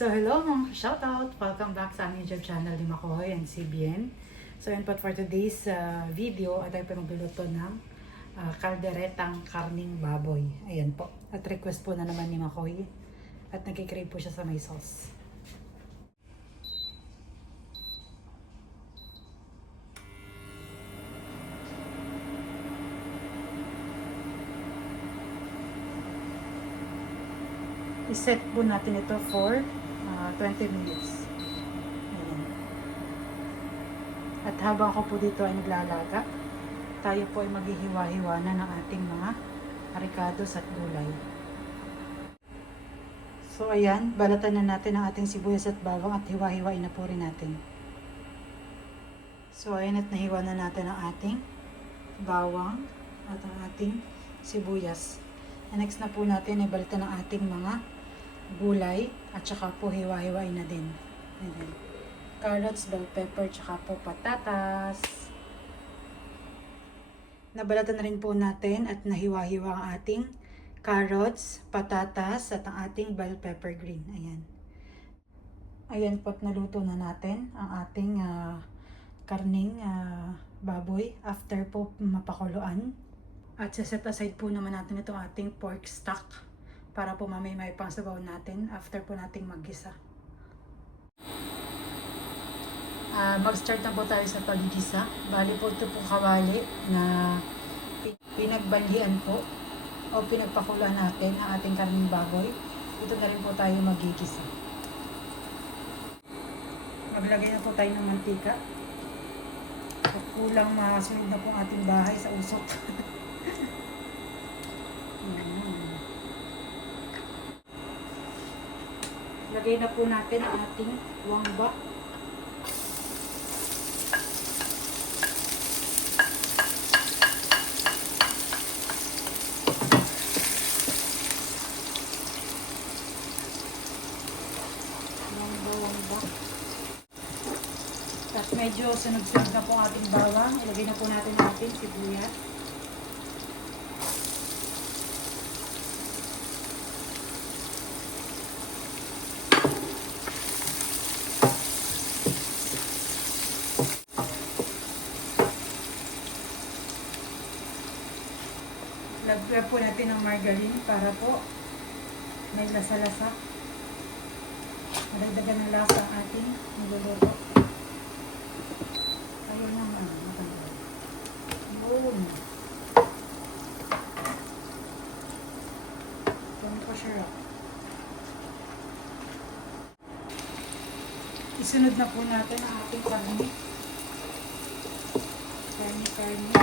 So hello mga shoutout! Welcome back sa aming YouTube channel ni Makoy and CBN. So yun po for today's video at tayo po magluluto ng kalderetang karning baboy. Ayan po. At request po na naman ni Makoy at nagkikrave po siya sa may sauce. I-set po natin ito for 20 minutes. Ayan. At habang ako po dito ay naglalaga, tayo po ay maghihiwa-hiwa na ng ating mga aricados at gulay. So ayan, balatan na natin ang ating sibuyas at bawang at hiwa-hiwain na po rin natin. So ayan, at nahiwa na natin ang ating bawang at ang ating sibuyas. And next na po natin ay balatan ang ating mga gulay at saka po hiwa-hiwain na din. And then, carrots, bell pepper, tsaka po patatas. Nabalatan na rin po natin at nahiwa-hiwa ang ating carrots, patatas at ang ating bell pepper green. Ayan. Ayan po, at naluto na natin ang ating karning baboy after po mapakuluan. At set aside po naman natin itong ating pork stock para po mamaya may pangsabaw natin after po nating maggisa. Mag-start na po tayo sa paggigisa. Bali po ito po kawali na pinagbanlian po o pinagpakuluan natin ang ating karning baboy. Ito na rin po tayo magigisa. Maglagay na po tayo ng mantika. At kulang masunod na po ang ating bahay sa usok. Lagay na po natin ang ating wangba. Wangba. At medyo sunog-sunog na po ang ating bawang. Ilagay na po natin ang ating sibuyas. Lagyan po natin ng margarine para po may lasa-lasa. Madagdagan ng lasa ang ating niluluto. Ayun naman. Boom! Ganun po siya. Isunod na po natin ang ating karne. Karne.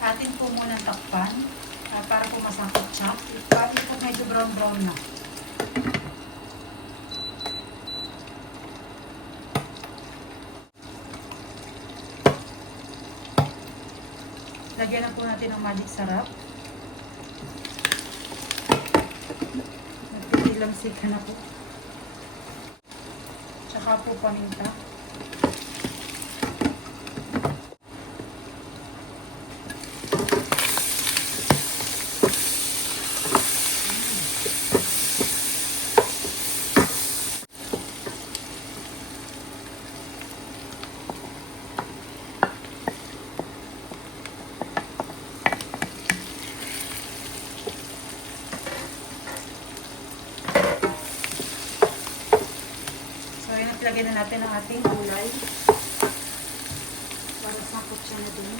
Atin po muna takpan para po masakit siya. Ito po medyo brown na. Lagyan na po natin ng magic sarap. Nagtitilamsik ka na po. Tsaka po paminta. Lagyan na natin ang ating gulay para sakot siya na din.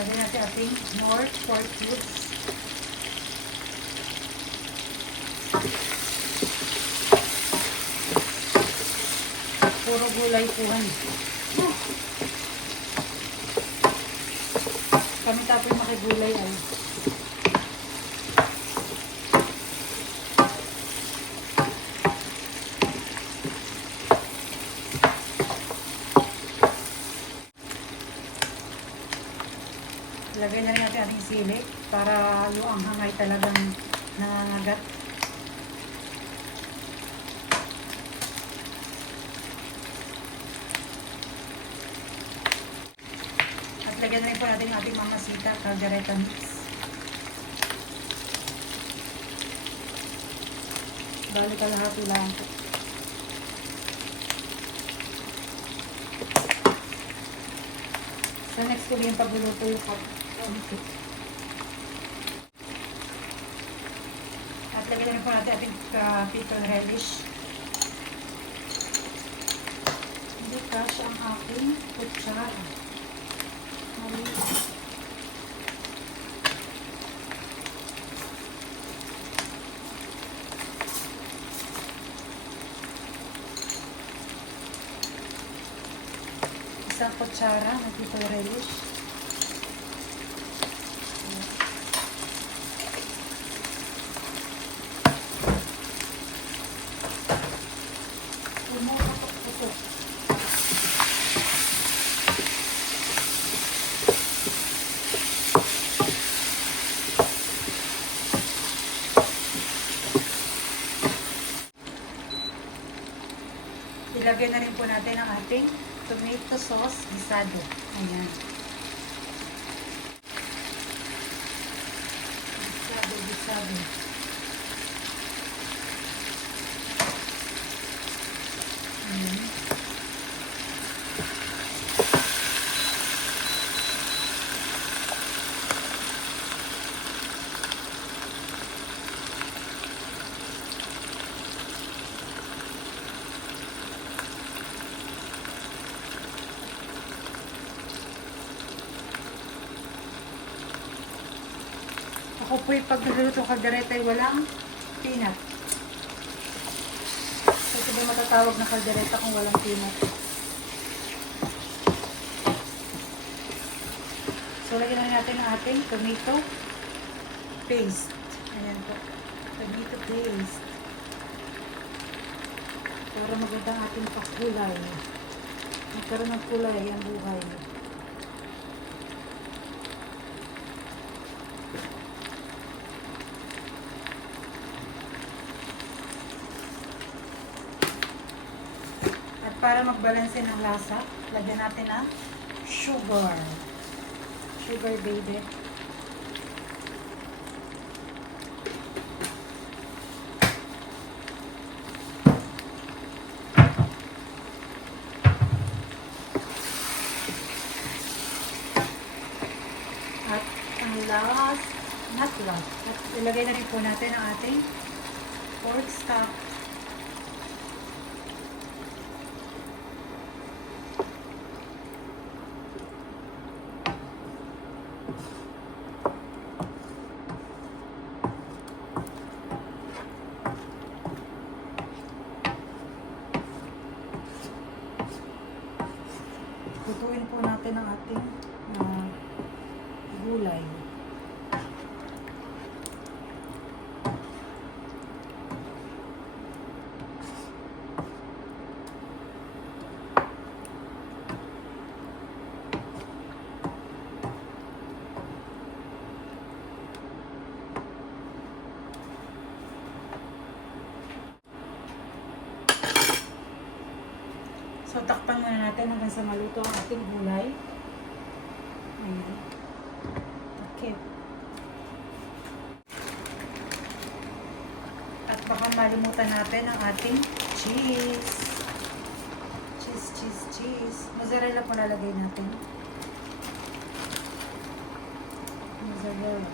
Lagyan natin ating more pork cubes. Puro gulay po yan. Kami tapos makigulay ay. Lagyan na rin natin ating sili para yung ang hangay talagang nangangagat. At lagyan na rin po natin ating mamasita, caldereta mix. Bali kalahati lang po. So next ko yung pagluluto yung konti. At lagyan na po natin ating pickle relish. Hindi cash ang aking kutsara. Mali. Isang kutsara ng pickle relish. Ilagay na rin po natin ang ating tomato sauce gisado. Ayan. Gisado. Ayan. Ako po'y pag nagluluto kaldereta ay walang peanut. Kasi ba matatawag na kaldereta kung walang peanut? So, lagyan na natin ang ating tomato paste. Ayan po. Tomato paste. Para maganda ang ating pakulay. Magkaroon ng kulay ang buhay. Para magbalanse ng lasa, lagyan natin ng sugar. Sugar, baby. At ang last, not last, ilagay na rin po natin ang ating pork stock. Lutuin po natin ang ating gulay. So, takpan muna natin hanggang sa maluto ang ating gulay. Ayan. Okay. At baka malimutan natin ang ating cheese. Cheese. Mozzarella po lalagay natin. Mozzarella.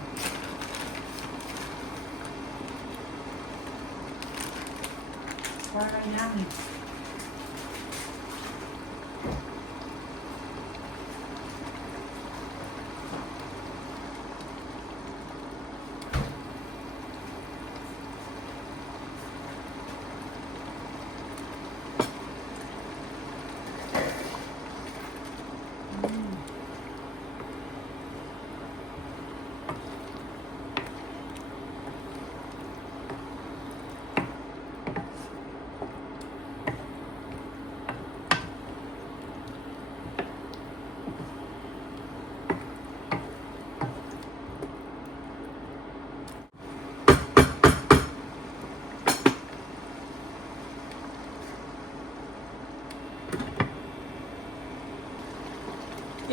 Para yummy.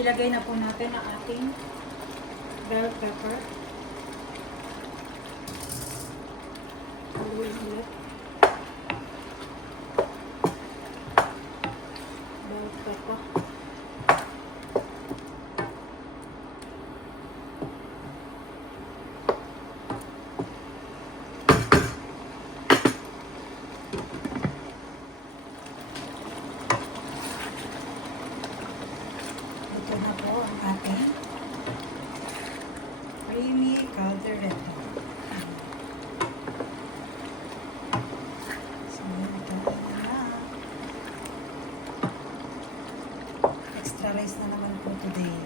ilagay na po natin ang ating bell pepper. Haluin ulit. Bell pepper. Ito na po ang ating creamy caldereta. So, ito na. Extra rice na naman po today.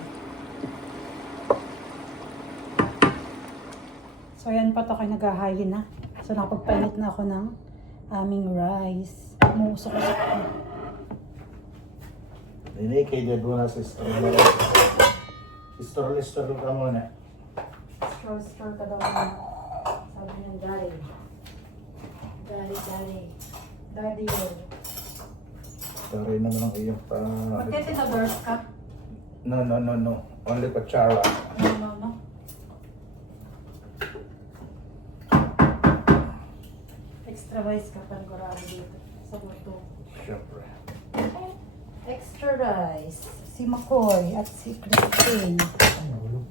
So, ayan pa ito kayo naghahayin na. So, nakapagpainit na ako ng aming rice. Umuusok-usok ko. Ini kay Debo na sister. Sister ka muna. Store ka daw na. Sabi ng daddy. Daddy yun. Sorry naman ang iyong pa... Magtitinadors ka? No. Only kutsara. No. Extra rice ka panigurado dito. Sa buto. Siyempre. Extra rice. Si McCoy at si Christine. Ay, nahulog.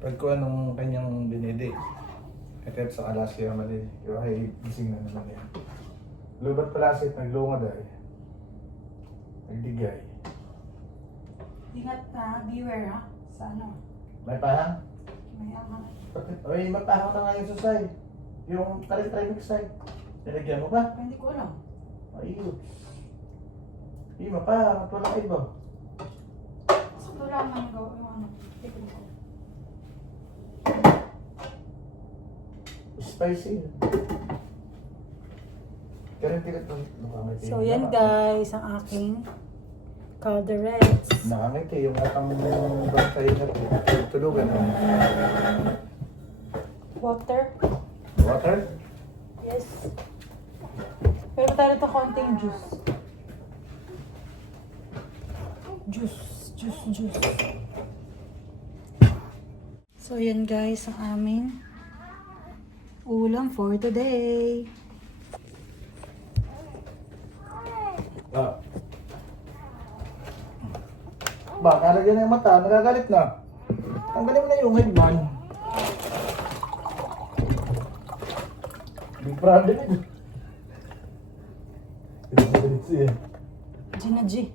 Pagkuha nung kanyang binidi, etep sa kalasya mali, yung ay gising na naman yan. Lubat palasit, naglungad ay. Nagdigay. Ingat na, beware ha. Sa ano? May pahang? May angang. Ay, mapahang na nga yung susay. Yung tarik-tarik say. Nilagyan mo ba? Hindi ko alam. Ayos. Ay, mapahang. At walang iba. So, wala man yung ano. Tignan ko. Spicy. So, yan guys, ang aking calderettes. Nakangiti yung atang bantay na tulugan. Water. Water? Yes. Pero tayo ito konting juice. Juice. So, yan guys, ang aming ulam for today. Ah. Ba, kalagyan na yung mata, nagagalit na. Tanggalin mo na yung headband. Big problem ito. Nagagalit siya. Gina G.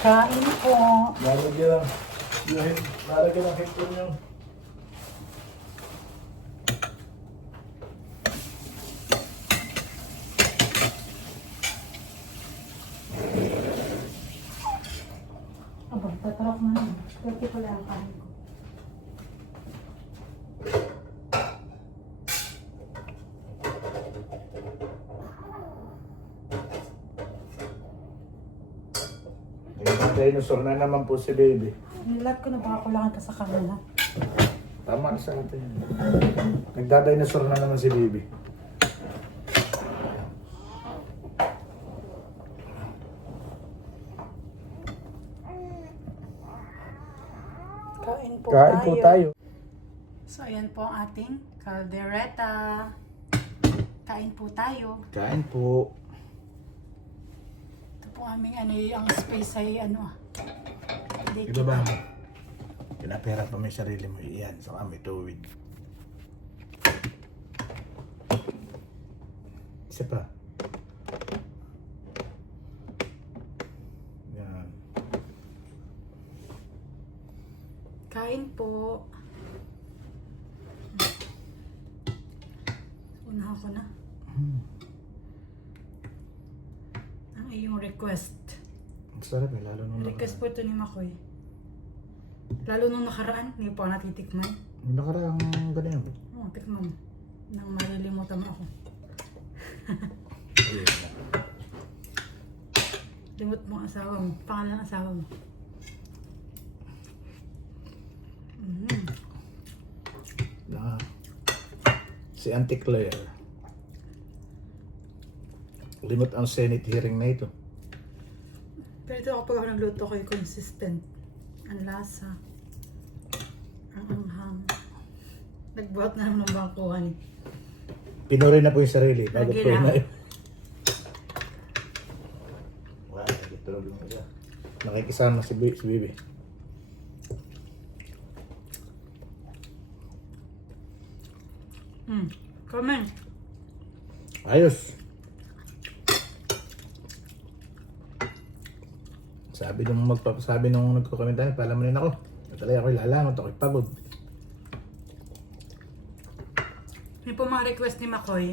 Kain po. Lalagyan ng headphone yung... Aba, tatarok na naman. Pwede pala ang kain ko. Dinosaur na naman po si baby. Nilat ko na baka kulangan ka sa kanila. Tama sa atin. Nagda-dinosaur na naman si baby. Kain po tayo. So, ayan po ang ating caldereta. Kain po tayo. Kain po. Ito po aming ang space ay Ibaba mo. Pinapera pa may sarili mo. Iyan. So kami tuwid. Isa pa. Yan. Kain po. Unahan ko na. Ang iyong request. Ang sarap eh. Lalo nung Request po ito ni Makoy. Lalo nung nakaraan, hindi po ako natitikman. Yung nakaraang ganyan. Oh, tikman mo. Nang malilimutan mo ako. Ayun. Limot mo ang asawa mo. Pangalan ng asawa mo. Na, si Auntie Claire. Limot ang Senate hearing na ito. Pero ito kapag ako nagluto ko, consistent. Ang lasa. Ang anghang. Nagbuhat na naman ng bangkuhan eh. Pinuri na po yung sarili bago Lagi po lang. na yun. Wala, nagitulog mo siya. Nakikisama si Bibi. Comment. Ayos. Sabi nung nagko-comment pala mo rin ako. Talaga ako'y lalangot, ako'y pagod. Yun po mga request ni Makoy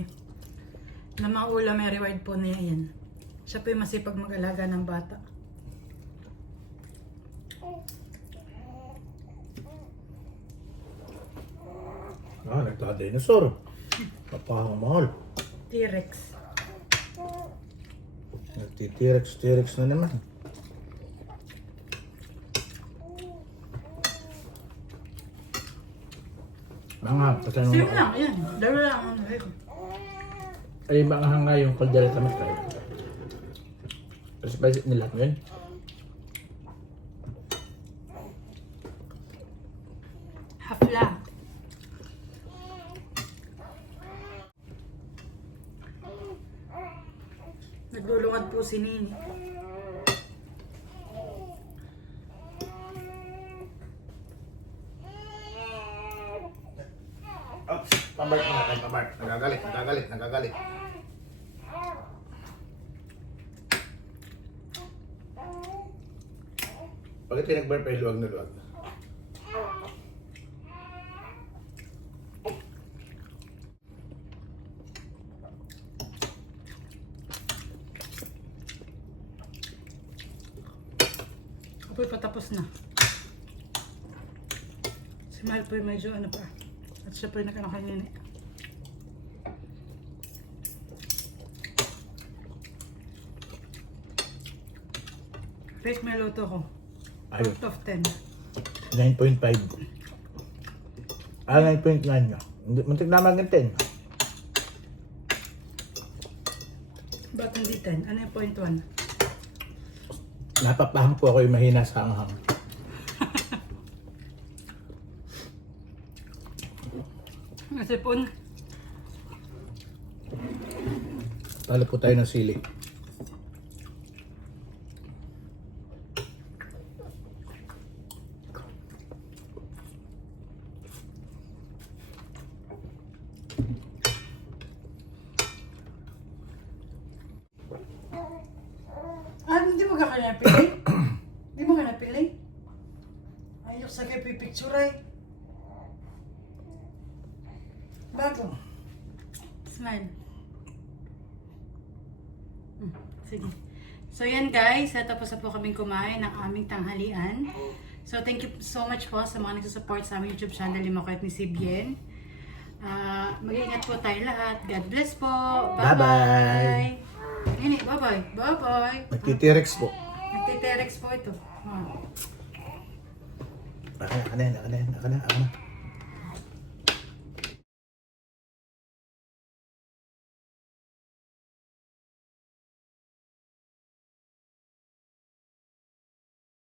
na mga ulam may reward po niya yan. Siya po yung masipag mag-alaga ng bata. Nagka-dinosaur. Papahang mahal. T-Rex. Nagti-T-Rex na naman. Mga patanong Same lang, yan. Daro lang ang live. ay mga hanga yung kaldereta mas kayo. Spicy nila mo yun. Hafla. Naglulungad po si Nini. Oops, pabart mo natin, pabart. Nagagalit. Bakit kayo nag-bar pa yung luwag na luwag? Apoy patapos na. Si Mahal po yung medyo ano pa. At siya po yung nakano kay Nini. Rate may luto ko. Ayun, Out of 10. 9.5. 9.9 nga. Muntik na maging 10. Ba't hindi 10? Ano yung point 1? Napapahang po ako yung mahina sa anghang. Kasi po, Talo po tayo ng sili. hindi mo ka kanya pili? Hindi mo ka napili? Ayok sa kayo pipicture ay. Bago. Smile. Sige. So yan guys, tapos na po kaming kumain ng aming tanghalian. So thank you so much po sa mga nagsusupport sa aming YouTube channel ni Makoy at ni Sibien. Mag-iingat po tayo lahat. God bless po. Bye-bye. Nini, bye-bye. Bye-bye. Nagti-T-Rex po. Nagtiterex po ito. Ako na.